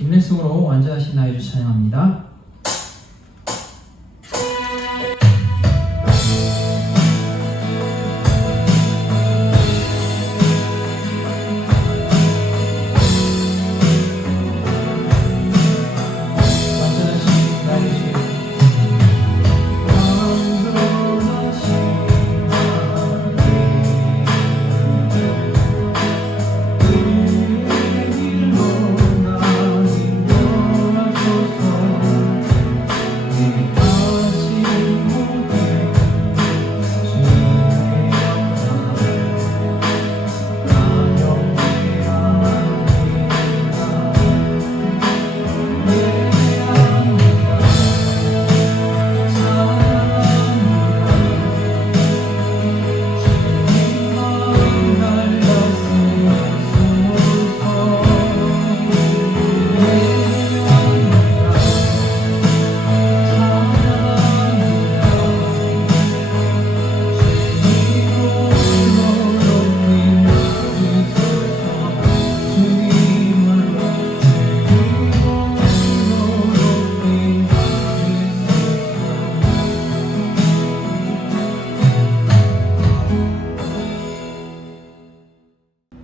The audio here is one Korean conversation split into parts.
인내성으로 완전하신 나의 주 찬양합니다.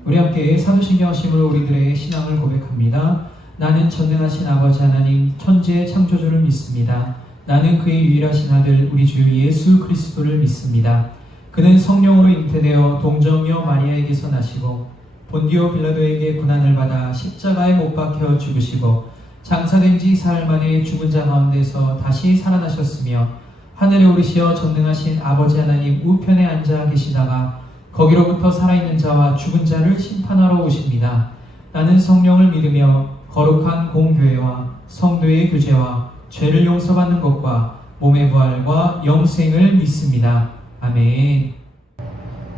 우리 함께 사도신경 하심으로 우리들의 신앙을 고백합니다. 나는 전능하신 아버지 하나님 천지의 창조주를 믿습니다. 나는 그의 유일하신 아들 우리 주 예수 그리스도를 믿습니다. 그는 성령으로 잉태되어 동정녀 마리아에게서 나시고 본디오 빌라도에게 고난을 받아 십자가에 못 박혀 죽으시고 장사된 지 사흘 만에 죽은 자 가운데서 다시 살아나셨으며 하늘에 오르시어 전능하신 아버지 하나님 우편에 앉아 계시다가 거기로부터 살아있는 자와 죽은 자를 심판하러 오십니다. 나는 성령을 믿으며 거룩한 공교회와 성도의 교제와 죄를 용서받는 것과 몸의 부활과 영생을 믿습니다. 아멘.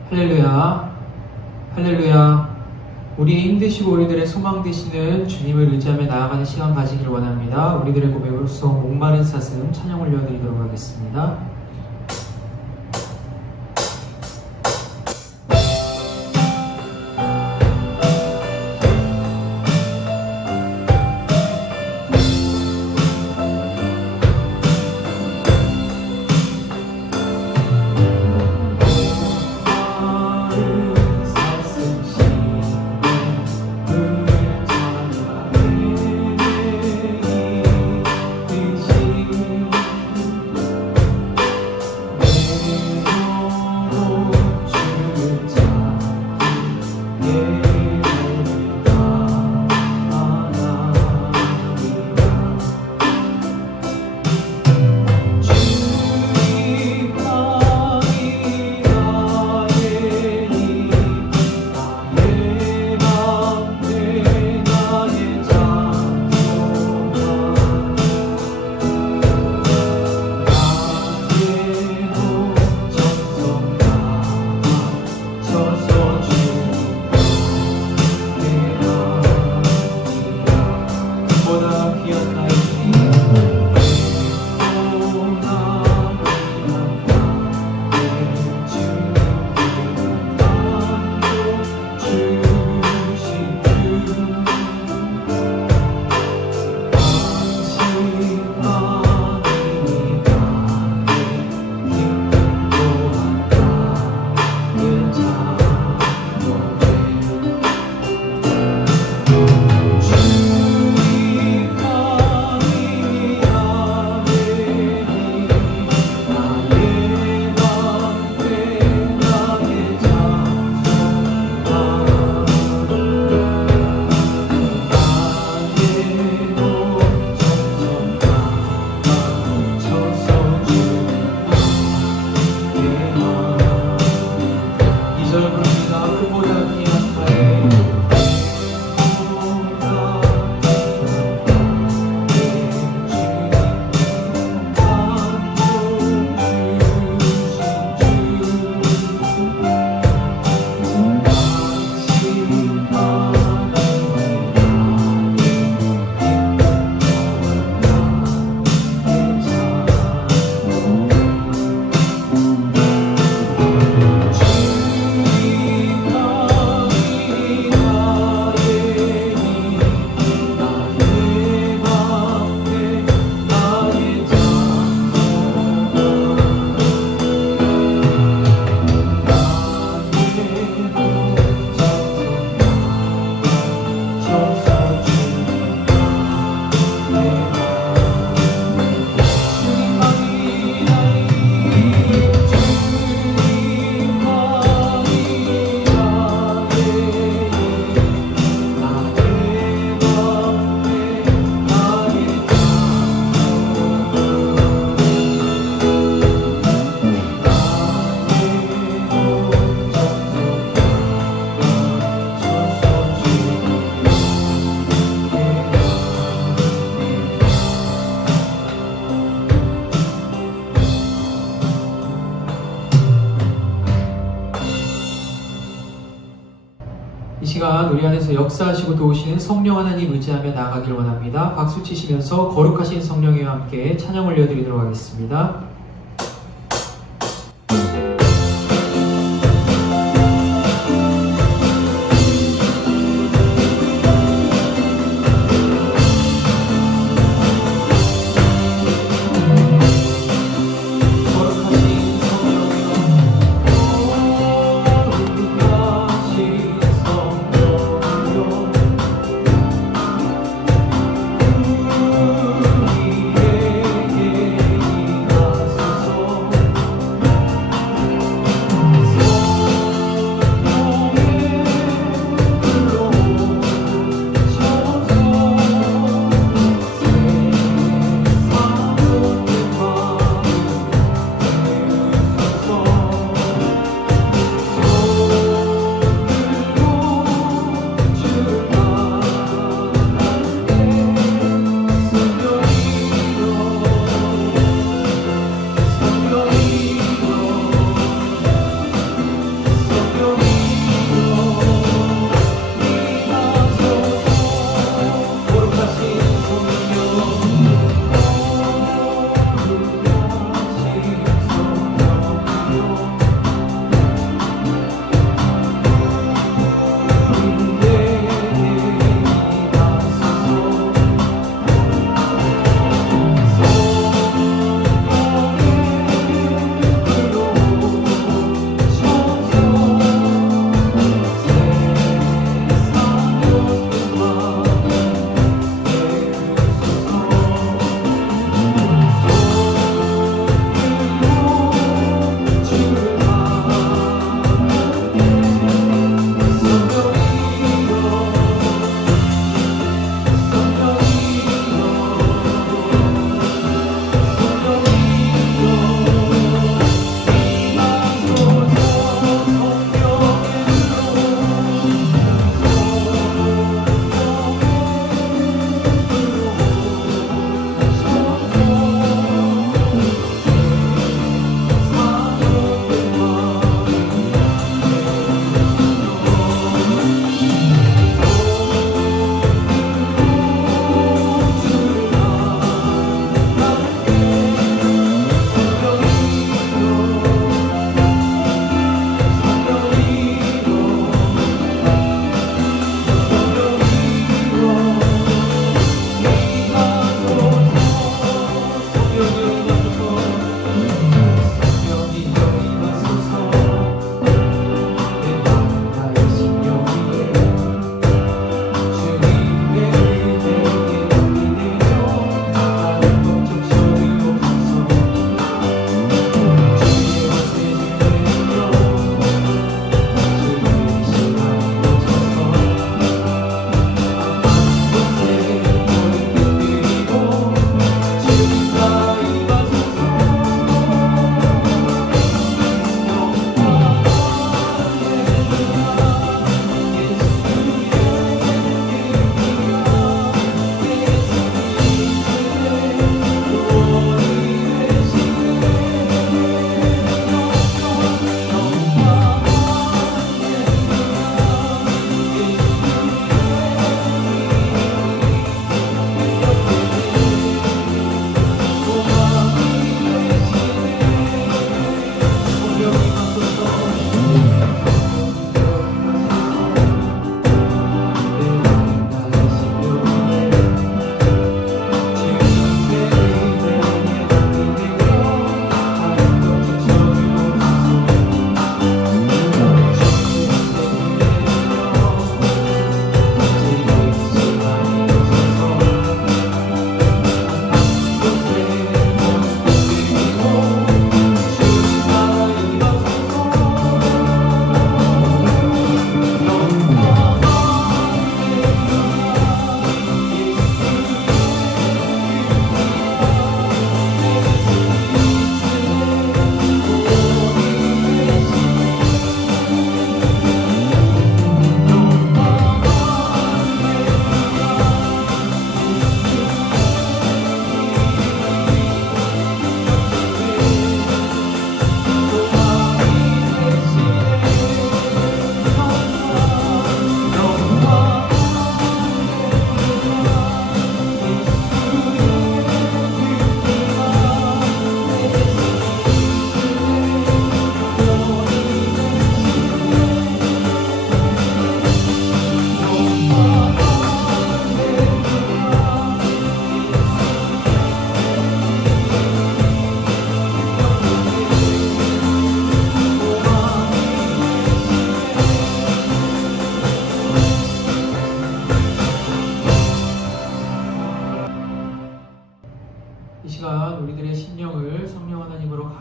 할렐루야, 할렐루야. 우리의 힘드시고 우리들의 소망 되시는 주님을 의지하며 나아가는 시간 가지기를 원합니다. 우리들의 고백으로서 목마른 사슴 찬양 올려드리도록 하겠습니다. 시간 우리 안에서 역사하시고 도우시는 성령 하나님 의지하며 나아가길 원합니다. 박수 치시면서 거룩하신 성령님과 함께 찬양 올려드리도록 하겠습니다. 우리에게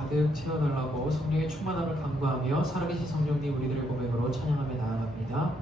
가득 채워달라고 성령의 충만함을 간구하며 살아계신 성령님 우리들의 고백으로 찬양하며 나아갑니다.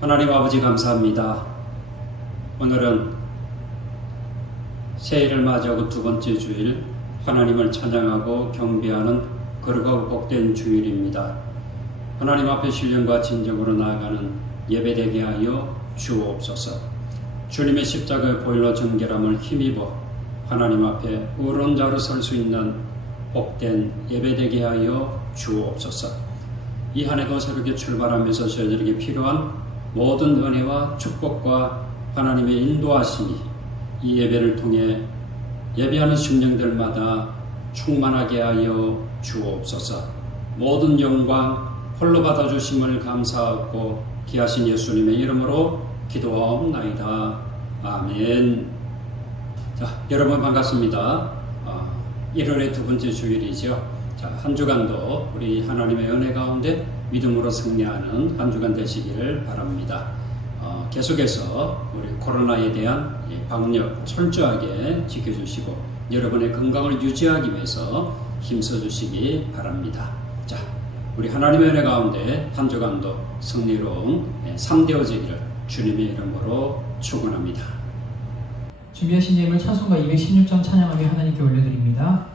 하나님 아버지 감사합니다. 오늘은 새해를 맞이하고 두 번째 주일, 하나님을 찬양하고 경배하는 거룩하고 복된 주일입니다. 하나님 앞에 신령과 진정으로 나아가는 예배되게 하여 주옵소서. 주님의 십자가의 보혈로 정결함을 힘입어 하나님 앞에 의로운 자로 설 수 있는 복된 예배되게 하여 주옵소서. 이 한 해도 새롭게 출발하면서 저희들에게 필요한 모든 은혜와 축복과 하나님의 인도하심이 이 예배를 통해 예배하는 심령들마다 충만하게 하여 주옵소서. 모든 영광 홀로 받아주심을 감사하고 귀하신 예수님의 이름으로 기도하옵나이다. 아멘. 자, 여러분 반갑습니다. 1월의 두 번째 주일이죠. 자, 한 주간도 우리 하나님의 은혜 가운데 믿음으로 승리하는 한 주간 되시기를 바랍니다. 계속해서 우리 코로나에 대한 방역 철저하게 지켜주시고 여러분의 건강을 유지하기 위해서 힘써주시기 바랍니다. 자, 우리 하나님의 은혜 가운데 한 주간도 승리로운 삶 되어지기를 주님의 이름으로 축원합니다. 준비하신 예물 찬송가 216장 찬양하며 하나님께 올려드립니다.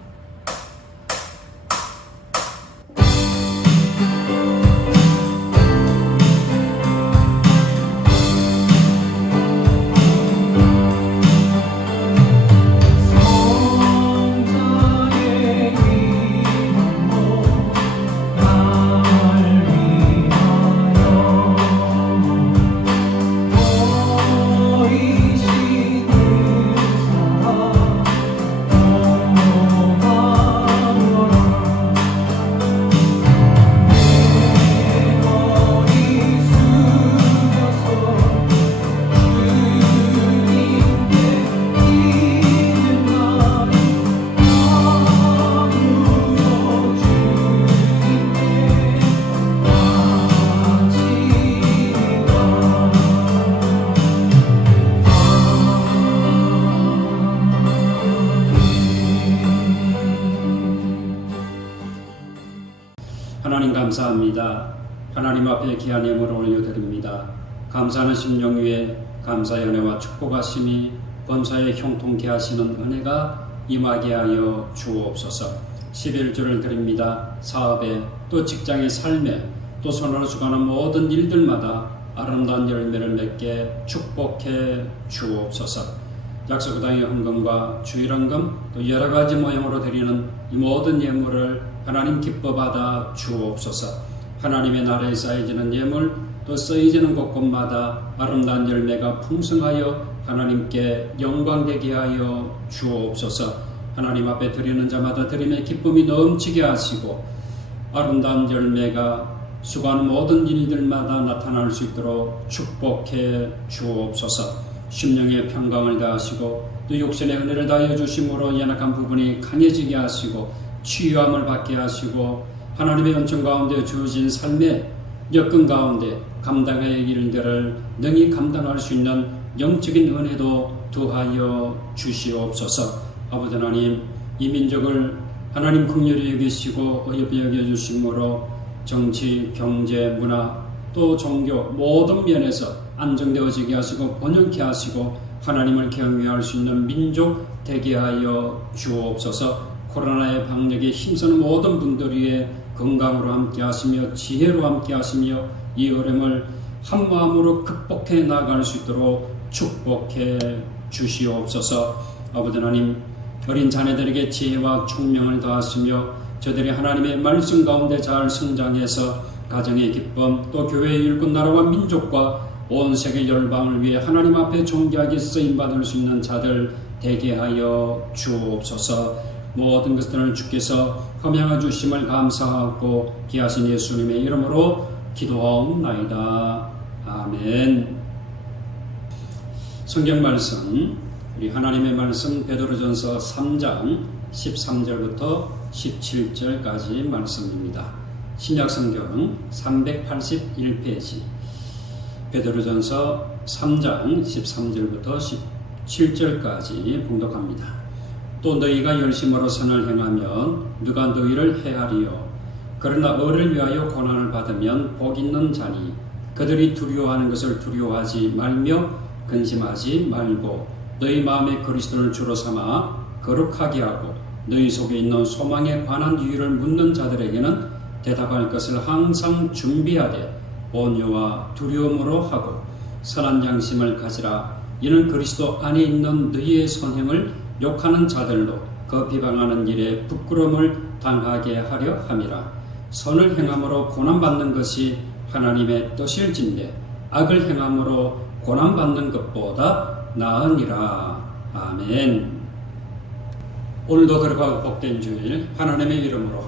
하나님 감사합니다. 하나님 앞에 귀한 예물을 올려드립니다. 감사하는 심령 위에 감사의 은혜와 축복하심이 범사에 형통케 하시는 은혜가 임하게 하여 주옵소서. 11조를 드립니다. 사업에 또 직장의 삶에 또 손으로 수고하는 모든 일들마다 아름다운 열매를 맺게 축복해 주옵소서. 약속당의 헌금과 주일헌금 또 여러가지 모형으로 드리는 이 모든 예물을 하나님 기뻐 받아 주옵소서. 하나님의 나라에 쌓여지는 예물 또 쓰여지는 곳곳마다 아름다운 열매가 풍성하여 하나님께 영광되게 하여 주옵소서. 하나님 앞에 드리는 자마다 드림의 기쁨이 넘치게 하시고 아름다운 열매가 수고하는 모든 일들마다 나타날 수 있도록 축복해 주옵소서. 심령의 평강을 다하시고 또 육신의 은혜를 다하여 주심으로 연약한 부분이 강해지게 하시고 치유함을 받게 하시고 하나님의 은총 가운데 주어진 삶의 여건 가운데 감당할 일들을 능히 감당할 수 있는 영적인 은혜도 더하여 주시옵소서. 아버지 하나님, 이 민족을 하나님 긍휼히 여기시고 어여삐 여겨주심으로 정치, 경제, 문화 또 종교 모든 면에서 안정되어지게 하시고 번영케 하시고 하나님을 경외할 수 있는 민족 되게 하여 주옵소서. 코로나의 방역에 힘쓰는 모든 분들 위해 건강으로 함께 하시며 지혜로 함께 하시며 이 어려움을 한 마음으로 극복해 나아갈 수 있도록 축복해 주시옵소서. 아버지 하나님, 어린 자녀들에게 지혜와 총명을 더하시며 저들이 하나님의 말씀 가운데 잘 성장해서 가정의 기쁨 또 교회의 일꾼 나라와 민족과 온 세계 열방을 위해 하나님 앞에 존귀하게 쓰임받을 수 있는 자들 되게 하여 주옵소서. 모든 것들을 주께서 험양해 주심을 감사하고 귀하신 예수님의 이름으로 기도하옵나이다. 아멘. 성경 말씀, 우리 하나님의 말씀 베드로전서 3장 13절부터 17절까지 말씀입니다. 신약성경 381페이지 베드로전서 3장 13절부터 17절까지 봉독합니다. 또 너희가 열심으로 선을 행하면 누가 너희를 해하리요. 그러나 너를 위하여 고난을 받으면 복 있는 자니 그들이 두려워하는 것을 두려워하지 말며 근심하지 말고 너희 마음에 그리스도를 주로 삼아 거룩하게 하고 너희 속에 있는 소망에 관한 이유를 묻는 자들에게는 대답할 것을 항상 준비하되 온유와 두려움으로 하고 선한 양심을 가지라. 이는 그리스도 안에 있는 너희의 선행을 욕하는 자들로 그 비방하는 일에 부끄러움을 당하게 하려 함이라. 선을 행함으로 고난받는 것이 하나님의 뜻일진데 악을 행함으로 고난받는 것보다 나으니라. 아멘. 오늘도 거룩하고 복된 주일 하나님의 이름으로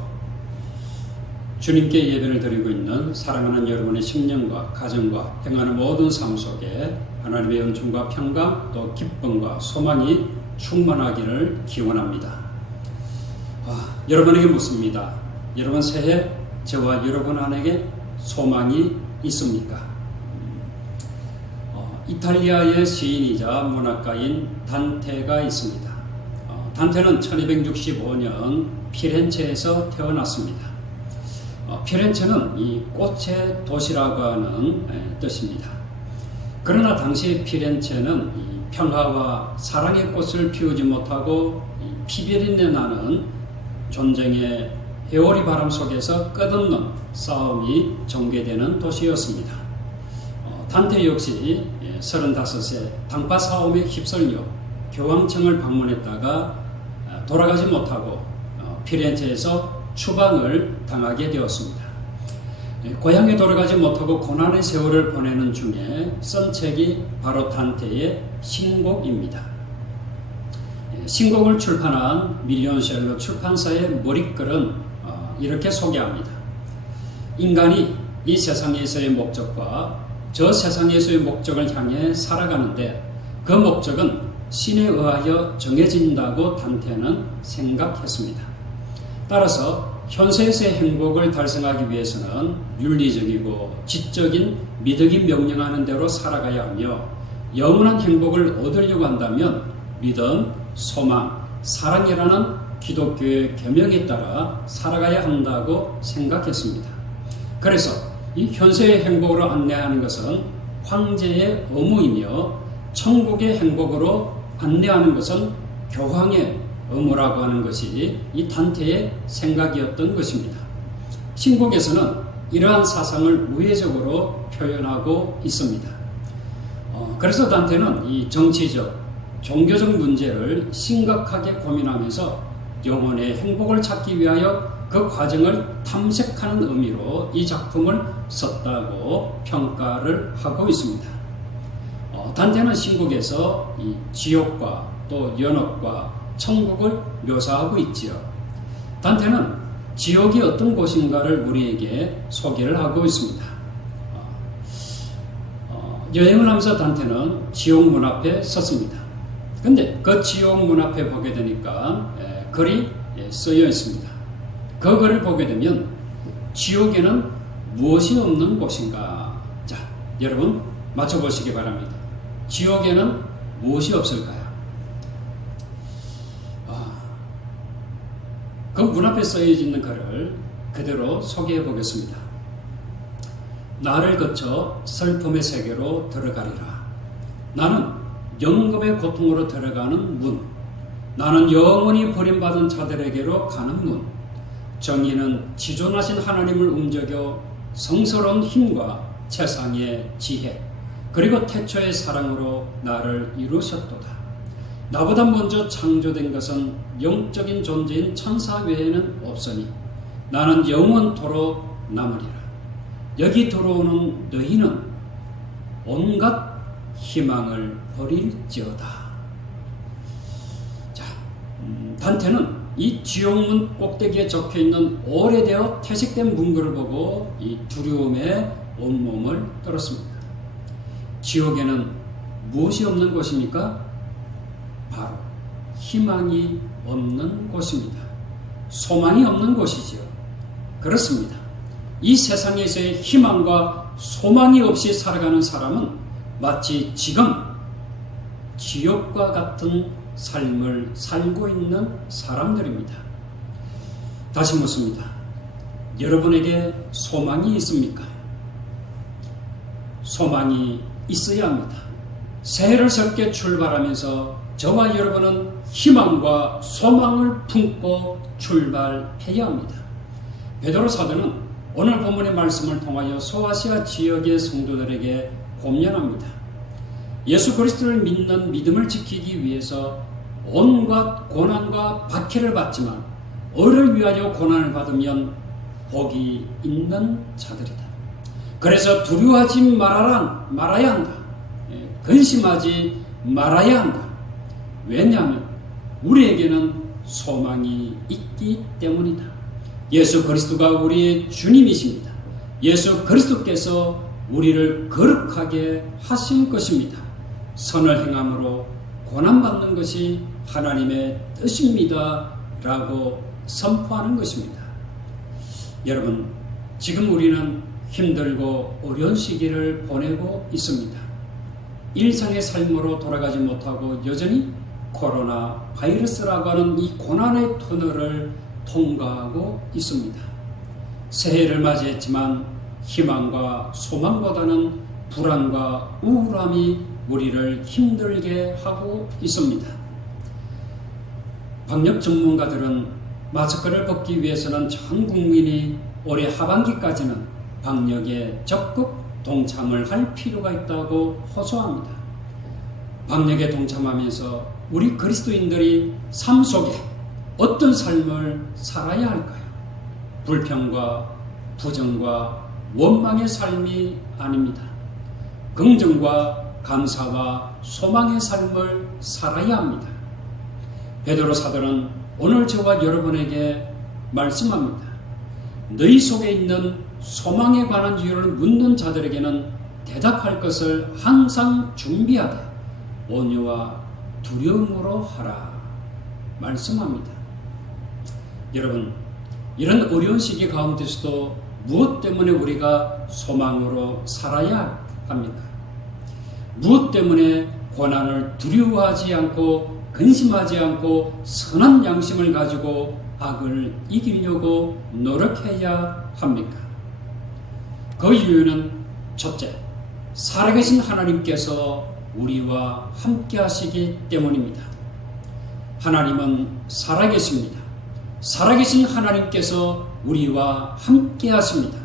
주님께 예배를 드리고 있는 사랑하는 여러분의 심령과 가정과 행하는 모든 삶 속에 하나님의 은총과 평강 또 기쁨과 소망이 충만하기를 기원합니다. 여러분에게 묻습니다. 여러분 새해 저와 여러분 안에게 소망이 있습니까? 이탈리아의 시인이자 문학가인 단테가 있습니다. 단테는 1265년 피렌체에서 태어났습니다. 피렌체는 이 꽃의 도시라고 하는 뜻입니다. 그러나 당시 피렌체는 평화와 사랑의 꽃을 피우지 못하고 피비린내 나는 전쟁의 회오리 바람 속에서 끝없는 싸움이 전개되는 도시였습니다. 단테 역시 35세 당파 싸움에 휩쓸려 교황청을 방문했다가 돌아가지 못하고 피렌체에서 추방을 당하게 되었습니다. 고향에 돌아가지 못하고 고난의 세월을 보내는 중에 쓴 책이 바로 단테의 신곡입니다. 신곡을 출판한 밀리언셀러 출판사의 머릿글은 이렇게 소개합니다. 인간이 이 세상에서의 목적과 저 세상에서의 목적을 향해 살아가는데 그 목적은 신에 의하여 정해진다고 단테는 생각했습니다. 따라서 현세에서의 행복을 달성하기 위해서는 윤리적이고 지적인 미덕이 명령하는 대로 살아가야 하며 영원한 행복을 얻으려고 한다면 믿음, 소망, 사랑이라는 기독교의 계명에 따라 살아가야 한다고 생각했습니다. 그래서 이 현세의 행복으로 안내하는 것은 황제의 의무이며 천국의 행복으로 안내하는 것은 교황의 의무라고 하는 것이 이 단테의 생각이었던 것입니다. 신곡에서는 이러한 사상을 우회적으로 표현하고 있습니다. 그래서 단테는 이 정치적, 종교적 문제를 심각하게 고민하면서 영혼의 행복을 찾기 위하여 그 과정을 탐색하는 의미로 이 작품을 썼다고 평가를 하고 있습니다. 단테는 신곡에서 이 지옥과 또 연옥과 천국을 묘사하고 있지요. 단테는 지옥이 어떤 곳인가를 우리에게 소개를 하고 있습니다. 여행을 하면서 단테는 지옥 문 앞에 섰습니다. 근데 그 지옥 문 앞에 보게 되니까 글이 쓰여 있습니다. 그 글을 보게 되면 지옥에는 무엇이 없는 곳인가? 자, 여러분 맞춰보시기 바랍니다. 지옥에는 무엇이 없을까요? 그 문 앞에 쓰여 있는 글을 그대로 소개해 보겠습니다. 나를 거쳐 슬픔의 세계로 들어가리라. 나는 영겁의 고통으로 들어가는 문. 나는 영원히 버림받은 자들에게로 가는 문. 정의는 지존하신 하나님을 움직여 성스러운 힘과 최상의 지혜 그리고 태초의 사랑으로 나를 이루셨도다. 나보다 먼저 창조된 것은 영적인 존재인 천사 외에는 없으니 나는 영원토록 남으리라. 여기 들어오는 너희는 온갖 희망을 버릴지어다. 자, 단테는 이 지옥문 꼭대기에 적혀있는 오래되어 퇴색된 문구를 보고 이 두려움에 온몸을 떨었습니다. 지옥에는 무엇이 없는 곳입니까? 바로 희망이 없는 곳입니다. 소망이 없는 곳이지요. 그렇습니다. 이 세상에서의 희망과 소망이 없이 살아가는 사람은 마치 지금 지옥과 같은 삶을 살고 있는 사람들입니다. 다시 묻습니다. 여러분에게 소망이 있습니까? 소망이 있어야 합니다. 새해를 새롭게 출발하면서 저와 여러분은 희망과 소망을 품고 출발해야 합니다. 베드로 사도는 오늘 본문의 말씀을 통하여 소아시아 지역의 성도들에게 권면합니다. 예수 그리스도를 믿는 믿음을 지키기 위해서 온갖 고난과 박해를 받지만 의를 위하여 고난을 받으면 복이 있는 자들이다. 그래서 두려워하지 말아야 한다. 근심하지 말아야 한다. 왜냐하면 우리에게는 소망이 있기 때문이다. 예수 그리스도가 우리의 주님이십니다. 예수 그리스도께서 우리를 거룩하게 하실 것입니다. 선을 행함으로 고난받는 것이 하나님의 뜻입니다. 라고 선포하는 것입니다. 여러분, 지금 우리는 힘들고 어려운 시기를 보내고 있습니다. 일상의 삶으로 돌아가지 못하고 여전히 코로나 바이러스라고 하는 이 고난의 터널을 통과하고 있습니다. 새해를 맞이했지만 희망과 소망보다는 불안과 우울함이 우리를 힘들게 하고 있습니다. 방역 전문가들은 마스크를 벗기 위해서는 전 국민이 올해 하반기까지는 방역에 적극 동참을 할 필요가 있다고 호소합니다. 방역에 동참하면서 우리 그리스도인들이 삶 속에 어떤 삶을 살아야 할까요? 불평과 부정과 원망의 삶이 아닙니다. 긍정과 감사와 소망의 삶을 살아야 합니다. 베드로 사도는 오늘 저와 여러분에게 말씀합니다. 너희 속에 있는 소망에 관한 이유를 묻는 자들에게는 대답할 것을 항상 준비하되 온유와 두려움으로 하라 말씀합니다. 여러분, 이런 어려운 시기 가운데서도 무엇 때문에 우리가 소망으로 살아야 합니까? 무엇 때문에 고난을 두려워하지 않고 근심하지 않고 선한 양심을 가지고 악을 이기려고 노력해야 합니까? 그 이유는 첫째, 살아계신 하나님께서 우리와 함께 하시기 때문입니다. 하나님은 살아계십니다. 살아계신 하나님께서 우리와 함께 하십니다.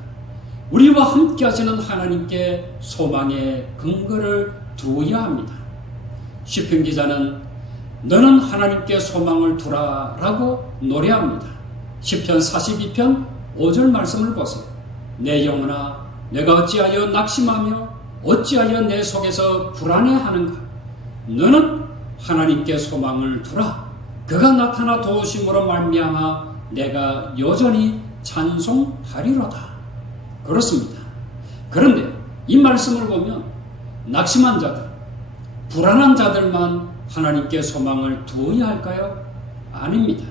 우리와 함께 하시는 하나님께 소망의 근거를 두어야 합니다. 시편 기자는 너는 하나님께 소망을 두라 라고 노래합니다. 시편 42편 5절 말씀을 보세요. 내 영혼아, 내가 어찌하여 낙심하며 어찌하여 내 속에서 불안해하는가? 너는 하나님께 소망을 두라. 그가 나타나 도우심으로 말미암아 내가 여전히 찬송하리로다. 그렇습니다. 그런데 이 말씀을 보면 낙심한 자들, 불안한 자들만 하나님께 소망을 두어야 할까요? 아닙니다.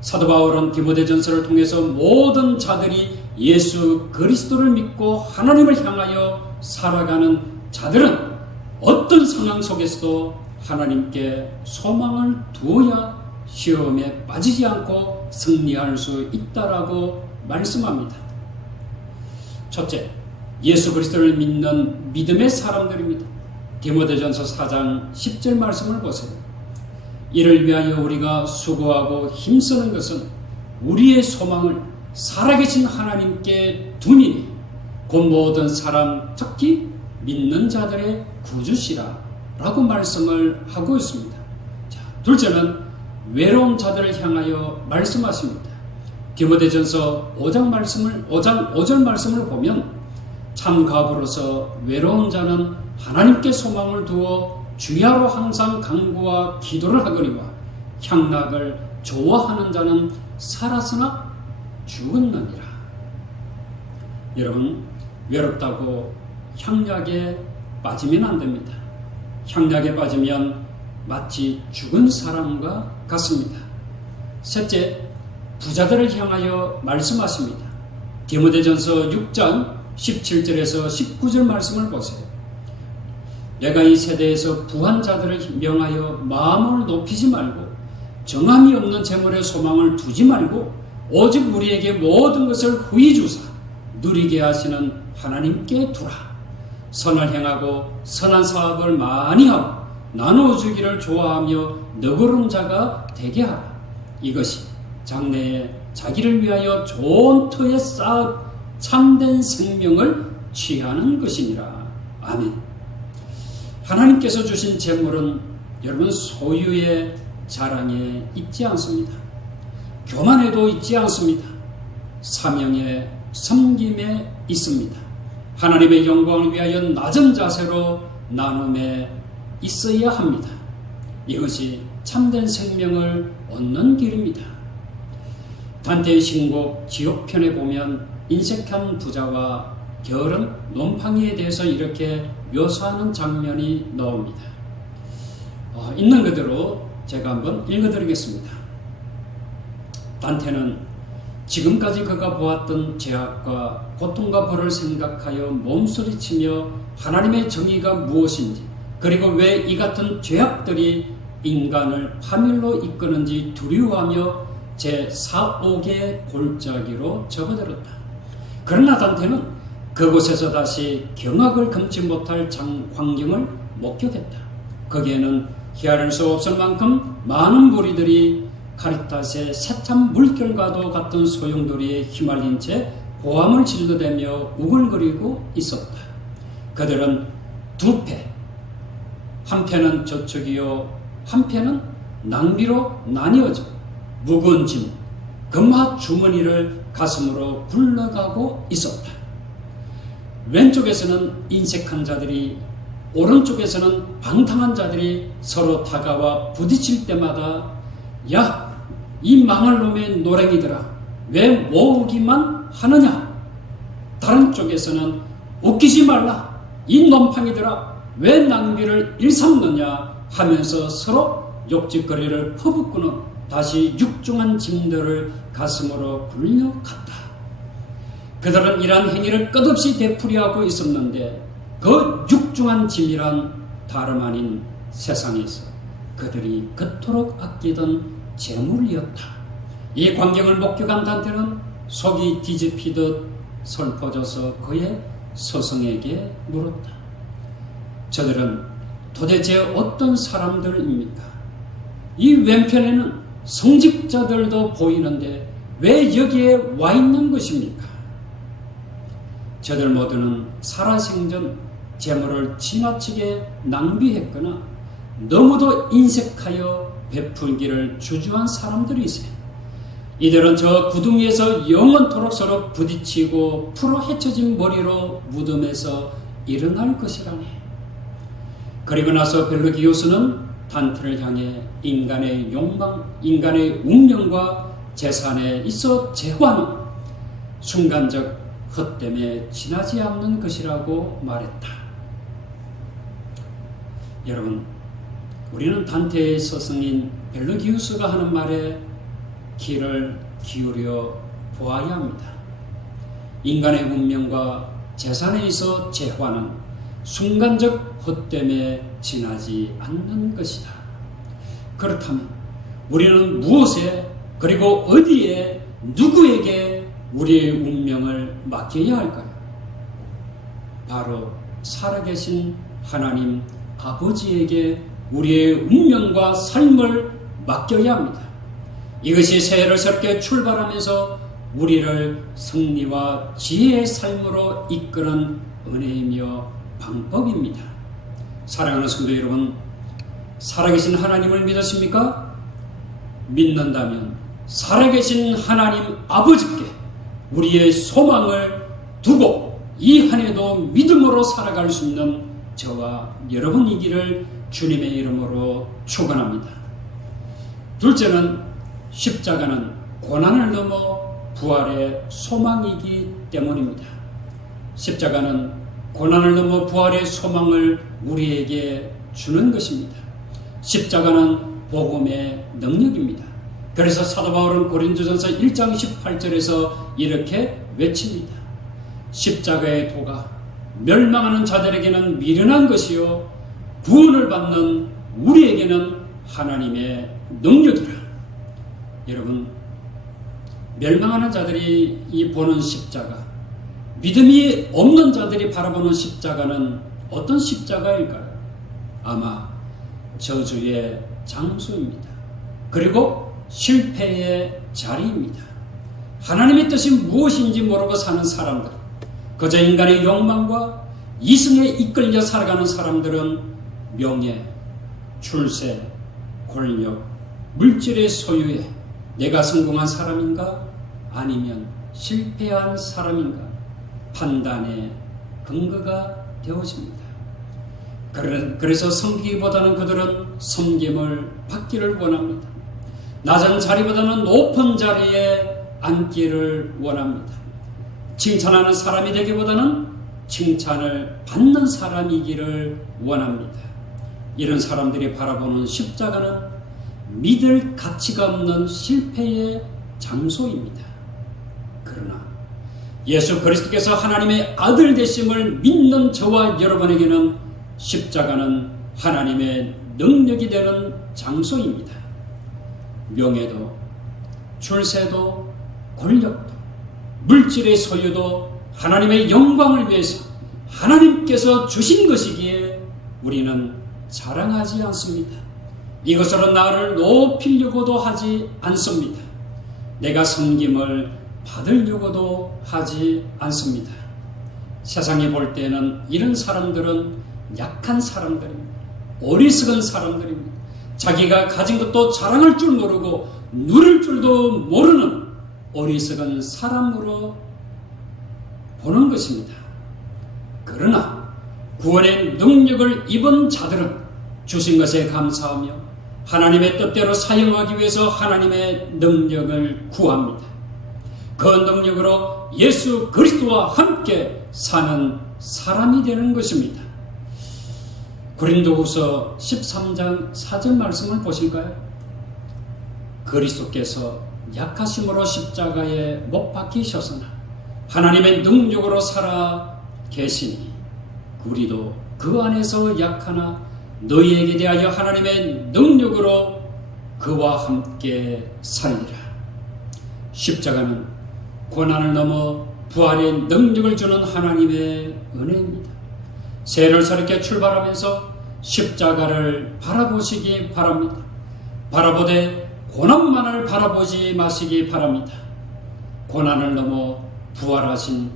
사도 바울은 디모데전서를 통해서 모든 자들이 예수 그리스도를 믿고 하나님을 향하여 살아가는 자들은 어떤 상황 속에서도 하나님께 소망을 두어야 시험에 빠지지 않고 승리할 수 있다라고 말씀합니다. 첫째, 예수 그리스도를 믿는 믿음의 사람들입니다. 디모데전서 4장 10절 말씀을 보세요. 이를 위하여 우리가 수고하고 힘쓰는 것은 우리의 소망을 살아계신 하나님께 두니 곧 모든 사람 특히 믿는 자들의 구주시라 라고 말씀을 하고 있습니다. 자, 둘째는 외로운 자들을 향하여 말씀하십니다. 디모데전서 5절 말씀을 보면 참 가부로서 외로운 자는 하나님께 소망을 두어 주야로 항상 간구와 기도를 하거니와 향락을 좋아하는 자는 살았으나 죽었느니라. 여러분, 외롭다고 향락에 빠지면 안 됩니다. 향락에 빠지면 마치 죽은 사람과 같습니다. 셋째, 부자들을 향하여 말씀하십니다. 디모데전서 6장 17절에서 19절 말씀을 보세요. 내가 이 세대에서 부한 자들을 명하여 마음을 높이지 말고 정함이 없는 재물에 소망을 두지 말고 오직 우리에게 모든 것을 후히 주사 누리게 하시는 하나님께 두라. 선을 행하고 선한 사업을 많이 하고 나누어 주기를 좋아하며 너그러운 자가 되게 하라. 이것이 장래에 자기를 위하여 좋은 터에 쌓아 참된 생명을 취하는 것이니라. 아멘. 하나님께서 주신 재물은 여러분 소유의 자랑에 있지 않습니다. 교만에도 있지 않습니다. 사명의 섬김에 있습니다. 하나님의 영광을 위하여 낮은 자세로 나눔에 있어야 합니다. 이것이 참된 생명을 얻는 길입니다. 단테의 신곡 지옥편에 보면 인색한 부자와 게으른 놈팡이에 대해서 이렇게 묘사하는 장면이 나옵니다. 있는 그대로 제가 한번 읽어드리겠습니다. 단테는 지금까지 그가 보았던 죄악과 고통과 벌을 생각하여 몸소리치며 하나님의 정의가 무엇인지, 그리고 왜 이 같은 죄악들이 인간을 파멸로 이끄는지 두려워하며 제4옥의 골짜기로 접어들었다. 그러나 단테는 그곳에서 다시 경악을 금치 못할 광경을 목격했다. 거기에는 헤아릴 수 없을 만큼 많은 무리들이 카리타스의 세찬 물결과도 같은 소용돌이에 휘말린 채 고함을 질러대며 우글거리고 있었다. 그들은 두 패, 한 패는 저축이요 한 패는 낭비로 나뉘어져 무거운 짐, 금화 주머니를 가슴으로 굴러가고 있었다. 왼쪽에서는 인색한 자들이, 오른쪽에서는 방탕한 자들이 서로 다가와 부딪힐 때마다 야, 이 망할 놈의 노랭이들아, 왜 모으기만 하느냐? 다른 쪽에서는 웃기지 말라, 이 놈팡이들아, 왜 낭비를 일삼느냐 하면서 서로 욕짓거리를 퍼붓고는 다시 육중한 짐들을 가슴으로 굴려갔다. 그들은 이러한 행위를 끝없이 되풀이하고 있었는데 그 육중한 짐이란 다름 아닌 세상에서 그들이 그토록 아끼던 재물이었다. 이 광경을 목격한 단테는 속이 뒤집히듯 슬퍼져서 그의 스승에게 물었다. 저들은 도대체 어떤 사람들입니까? 이 왼편에는 성직자들도 보이는데 왜 여기에 와 있는 것입니까? 저들 모두는 살아생전 재물을 지나치게 낭비했거나 너무도 인색하여 베풀기를 주저한 사람들이세. 이들은 저 구덩 위에서 영원토록 서로 부딪히고 풀어 헤쳐진 머리로 무덤에서 일어날 것이라네. 그리고 나서 벨루기우스는 단테를 향해 인간의 욕망, 인간의 운명과 재산에 있어 재화는 순간적 헛됨에 지나지 않는 것이라고 말했다. 여러분, 우리는 단테의 스승인 벨루기우스가 하는 말에 귀를 기울여 보아야 합니다. 인간의 운명과 재산에 있어 재화는 순간적 헛됨에 지나지 않는 것이다. 그렇다면 우리는 무엇에, 그리고 어디에, 누구에게 우리의 운명을 맡겨야 할까요? 바로 살아계신 하나님 아버지에게 우리의 운명과 삶을 맡겨야 합니다. 이것이 새해를 새롭게 출발하면서 우리를 승리와 지혜의 삶으로 이끄는 은혜이며 방법입니다. 사랑하는 성도 여러분, 살아계신 하나님을 믿으십니까? 믿는다면 살아계신 하나님 아버지께 우리의 소망을 두고 이 한 해도 믿음으로 살아갈 수 있는 저와 여러분이기를 주님의 이름으로 축원합니다. 둘째는 십자가는 고난을 넘어 부활의 소망이기 때문입니다. 십자가는 고난을 넘어 부활의 소망을 우리에게 주는 것입니다. 십자가는 복음의 능력입니다. 그래서 사도 바울은 고린도전서 1장 18절에서 이렇게 외칩니다. 십자가의 도가 멸망하는 자들에게는 미련한 것이요 구원을 받는 우리에게는 하나님의 능력이라. 여러분, 멸망하는 자들이 이 보는 십자가, 믿음이 없는 자들이 바라보는 십자가는 어떤 십자가일까요? 아마 저주의 장소입니다. 그리고 실패의 자리입니다. 하나님의 뜻이 무엇인지 모르고 사는 사람들, 그저 인간의 욕망과 이승에 이끌려 살아가는 사람들은 명예, 출세, 권력, 물질의 소유에 내가 성공한 사람인가 아니면 실패한 사람인가 판단의 근거가 되어집니다. 그래서 섬기기보다는 그들은 섬김을 받기를 원합니다. 낮은 자리보다는 높은 자리에 앉기를 원합니다. 칭찬하는 사람이 되기보다는 칭찬을 받는 사람이기를 원합니다. 이런 사람들이 바라보는 십자가는 믿을 가치가 없는 실패의 장소입니다. 그러나 예수 그리스도께서 하나님의 아들 되심을 믿는 저와 여러분에게는 십자가는 하나님의 능력이 되는 장소입니다. 명예도, 출세도, 권력도, 물질의 소유도 하나님의 영광을 위해서 하나님께서 주신 것이기에 우리는 자랑하지 않습니다. 이것으로 나를 높이려고도 하지 않습니다. 내가 섬김을 받으려고도 하지 않습니다. 세상에 볼 때는 이런 사람들은 약한 사람들입니다. 어리석은 사람들입니다. 자기가 가진 것도 자랑할 줄 모르고 누릴 줄도 모르는 어리석은 사람으로 보는 것입니다. 그러나 구원의 능력을 입은 자들은 주신 것에 감사하며 하나님의 뜻대로 사용하기 위해서 하나님의 능력을 구합니다. 그 능력으로 예수 그리스도와 함께 사는 사람이 되는 것입니다. 고린도후서 13장 4절 말씀을 보실까요? 그리스도께서 약하심으로 십자가에 못 박히셨으나 하나님의 능력으로 살아 계시니 우리도 그 안에서 약하나 너희에게 대하여 하나님의 능력으로 그와 함께 살리라. 십자가는 고난을 넘어 부활의 능력을 주는 하나님의 은혜입니다. 새해를 새롭게 출발하면서 십자가를 바라보시기 바랍니다. 바라보되 고난만을 바라보지 마시기 바랍니다. 고난을 넘어 부활하신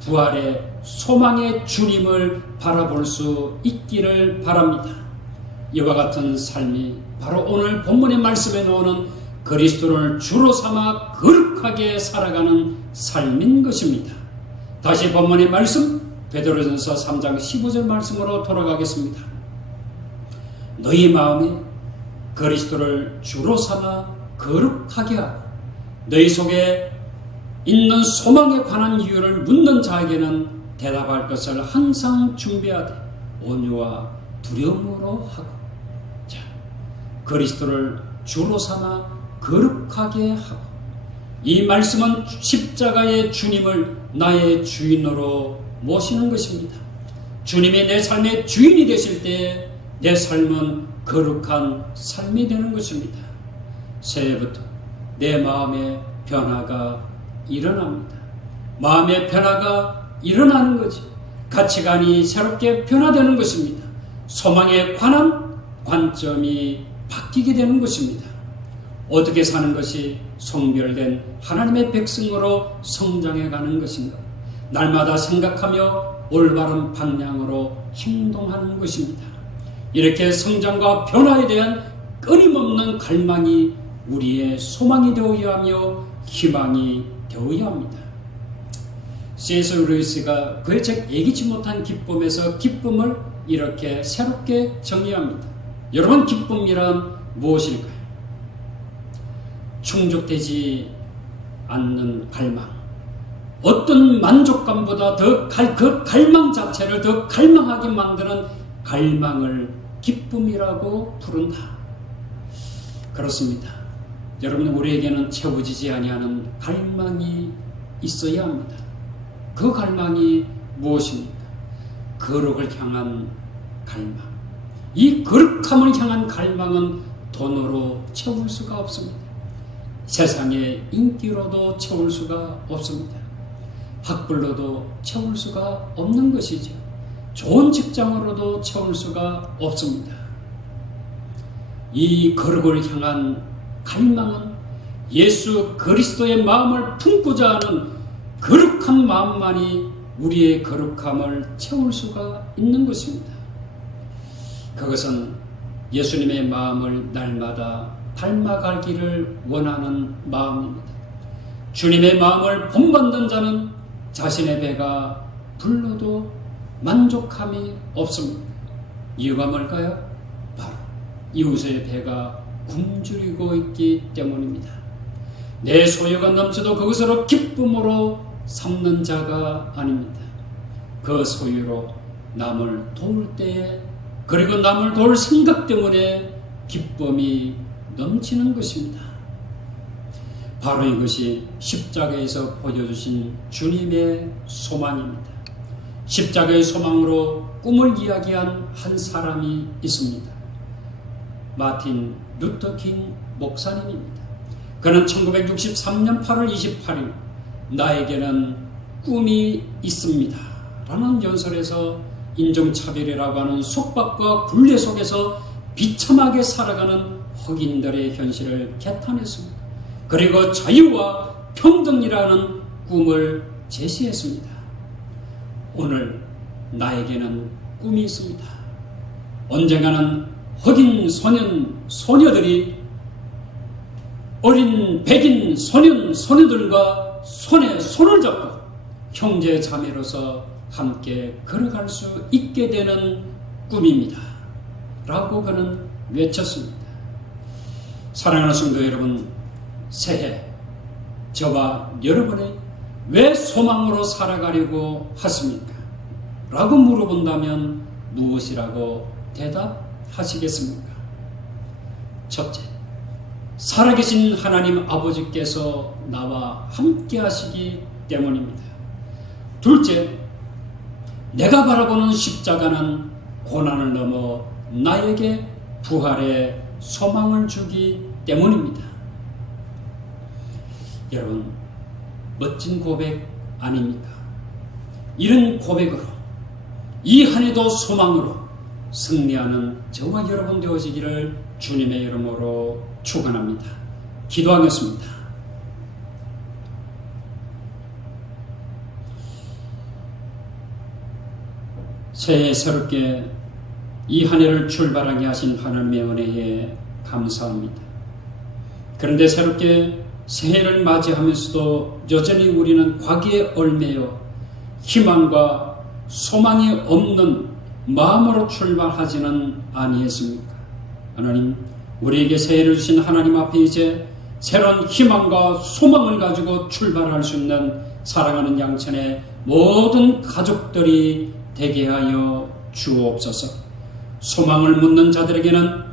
부활의 소망의 주님을 바라볼 수 있기를 바랍니다. 이와 같은 삶이 바로 오늘 본문의 말씀에 나오는 그리스도를 주로 삼아 거룩하게 살아가는 삶인 것입니다. 다시 본문의 말씀 베드로전서 3장 15절 말씀으로 돌아가겠습니다. 너희 마음에 그리스도를 주로 삼아 거룩하게 하고 너희 속에 있는 소망에 관한 이유를 묻는 자에게는 대답할 것을 항상 준비하되 온유와 두려움으로 하고. 자, 그리스도를 주로 삼아 거룩하게 하고. 이 말씀은 십자가의 주님을 나의 주인으로 모시는 것입니다. 주님이 내 삶의 주인이 되실 때에 내 삶은 거룩한 삶이 되는 것입니다. 새해부터 내 마음의 변화가 일어납니다. 마음의 변화가 일어나는 거죠. 가치관이 새롭게 변화되는 것입니다. 소망에 관한 관점이 바뀌게 되는 것입니다. 어떻게 사는 것이 성별된 하나님의 백성으로 성장해가는 것인가? 날마다 생각하며 올바른 방향으로 행동하는 것입니다. 이렇게 성장과 변화에 대한 끊임없는 갈망이 우리의 소망이 되어야 하며 희망이 되어야 합니다. C.S. 루이스가 그의 책 예기치 못한 기쁨에서 기쁨을 이렇게 새롭게 정의합니다. 여러분, 기쁨이란 무엇일까요? 충족되지 않는 갈망, 어떤 만족감보다 그 갈망 자체를 더 갈망하게 만드는 갈망을 기쁨이라고 부른다. 그렇습니다. 여러분, 우리에게는 채워지지 아니하는 갈망이 있어야 합니다. 그 갈망이 무엇입니까? 거룩을 향한 갈망. 이 거룩함을 향한 갈망은 돈으로 채울 수가 없습니다. 세상의 인기로도 채울 수가 없습니다. 학벌로도 채울 수가 없는 것이죠. 좋은 직장으로도 채울 수가 없습니다. 이 거룩을 향한 갈망은 예수 그리스도의 마음을 품고자 하는 거룩한 마음만이 우리의 거룩함을 채울 수가 있는 것입니다. 그것은 예수님의 마음을 날마다 닮아가기를 원하는 마음입니다. 주님의 마음을 본받는 자는 자신의 배가 불러도 만족함이 없습니다. 이유가 뭘까요? 바로 이웃의 배가 굶주리고 있기 때문입니다. 내 소유가 넘쳐도 그것으로 기쁨으로 삼는 자가 아닙니다. 그 소유로 남을 도울 때에, 그리고 남을 도울 생각 때문에 기쁨이 넘치는 것입니다. 바로 이것이 십자가에서 보여주신 주님의 소망입니다. 십자가의 소망으로 꿈을 이야기한 한 사람이 있습니다. 마틴 루터 킹 목사님입니다. 그는 1963년 8월 28일 나에게는 꿈이 있습니다 라는 연설에서 인종차별이라고 하는 속박과 굴레 속에서 비참하게 살아가는 흑인들의 현실을 개탄했습니다. 그리고 자유와 평등이라는 꿈을 제시했습니다. 오늘 나에게는 꿈이 있습니다. 언젠가는 흑인 소녀들이 어린 백인 소녀들과 손에 손을 잡고 형제 자매로서 함께 걸어갈 수 있게 되는 꿈입니다 라고 그는 외쳤습니다. 사랑하는 성도 여러분, 새해 저와 여러분이 왜 소망으로 살아가려고 하십니까? 라고 물어본다면 무엇이라고 대답하시겠습니까? 첫째, 살아계신 하나님 아버지께서 나와 함께 하시기 때문입니다. 둘째, 내가 바라보는 십자가는 고난을 넘어 나에게 부활의 소망을 주기 때문입니다. 여러분, 멋진 고백 아닙니까? 이런 고백으로 이 한 해도 소망으로 승리하는 저와 여러분 되어지기를 주님의 이름으로 축원합니다. 기도하겠습니다. 새해 새롭게 이 한 해를 출발하게 하신 하나님의 은혜에 감사합니다. 그런데 새롭게 새해를 맞이하면서도 여전히 우리는 과거에 얽매여 희망과 소망이 없는 마음으로 출발하지는 아니했습니까? 하나님, 우리에게 새해를 주신 하나님 앞에 이제 새로운 희망과 소망을 가지고 출발할 수 있는 사랑하는 양천의 모든 가족들이 되게 하여 주옵소서. 소망을 묻는 자들에게는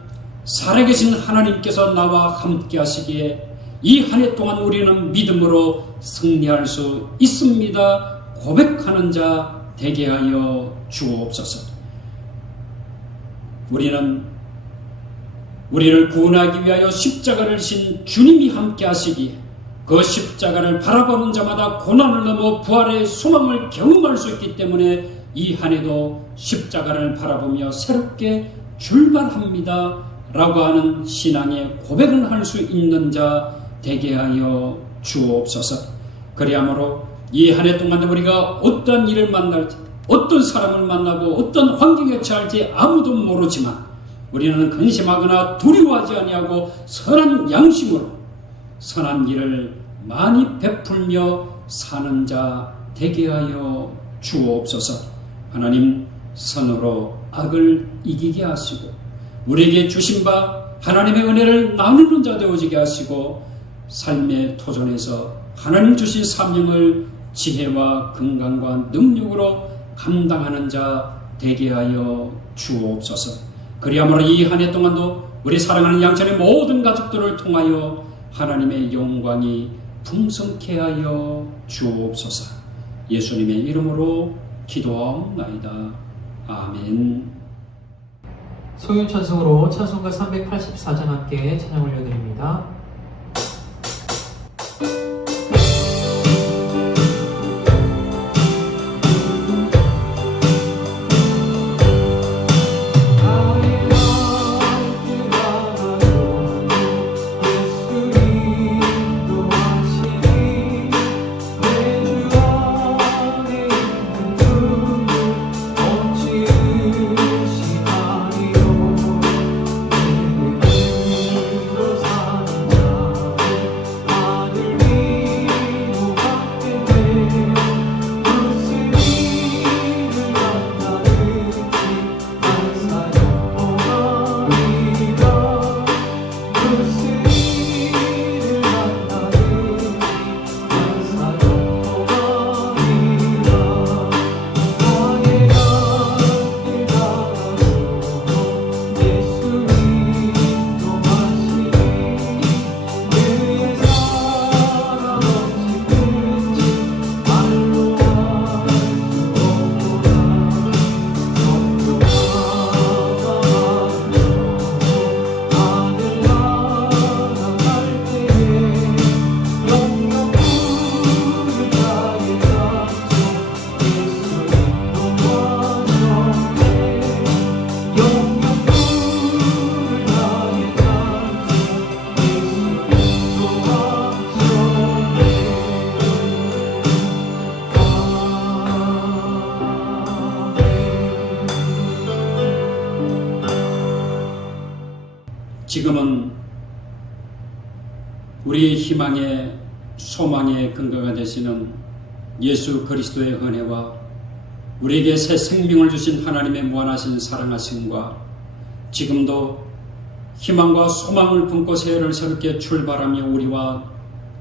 살아계신 하나님께서 나와 함께 하시기에 이 한 해 동안 우리는 믿음으로 승리할 수 있습니다 고백하는 자 되게 하여 주옵소서. 우리를 구원하기 위하여 십자가를 진 주님이 함께 하시기에 그 십자가를 바라보는 자마다 고난을 넘어 부활의 소망을 경험할 수 있기 때문에 이 한 해도 십자가를 바라보며 새롭게 출발합니다 라고 하는 신앙의 고백을 할 수 있는 자 되게 하여 주옵소서. 그리하므로 이 한 해 동안 우리가 어떤 일을 만날지, 어떤 사람을 만나고 어떤 환경에 처할지 아무도 모르지만 우리는 근심하거나 두려워하지 아니하고 선한 양심으로 선한 일을 많이 베풀며 사는 자 되게 하여 주옵소서. 하나님, 선으로 악을 이기게 하시고 우리에게 주신 바 하나님의 은혜를 나누는 자 되어지게 하시고 삶의 도전에서 하나님 주신 사명을 지혜와 건강과 능력으로 감당하는 자 되게 하여 주옵소서. 그리하므로 이 한 해 동안도 우리 사랑하는 양천의 모든 가족들을 통하여 하나님의 영광이 풍성케 하여 주옵소서. 예수님의 이름으로 기도하옵나이다. 아멘. 소유 찬송으로 찬송가 384장 함께 찬양 올려드립니다. 사는 지금은 우리 희망의 소망의 근거가 되시는 예수 그리스도의 은혜와 우리에게 새 생명을 주신 하나님의 무한하신 사랑하심과 지금도 희망과 소망을 품고 새해를 새롭게 출발하며 우리와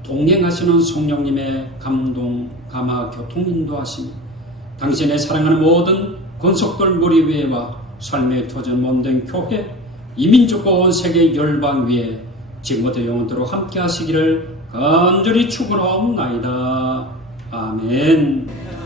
동행하시는 성령님의 감동, 감화, 교통 인도하심, 당신의 사랑하는 모든 권속들 무리 위에와 삶의 터전 몸된 교회, 이민족과 온 세계 열방 위에 지금부터 영원토록 함께 하시기를 간절히 축원하옵나이다. 아멘.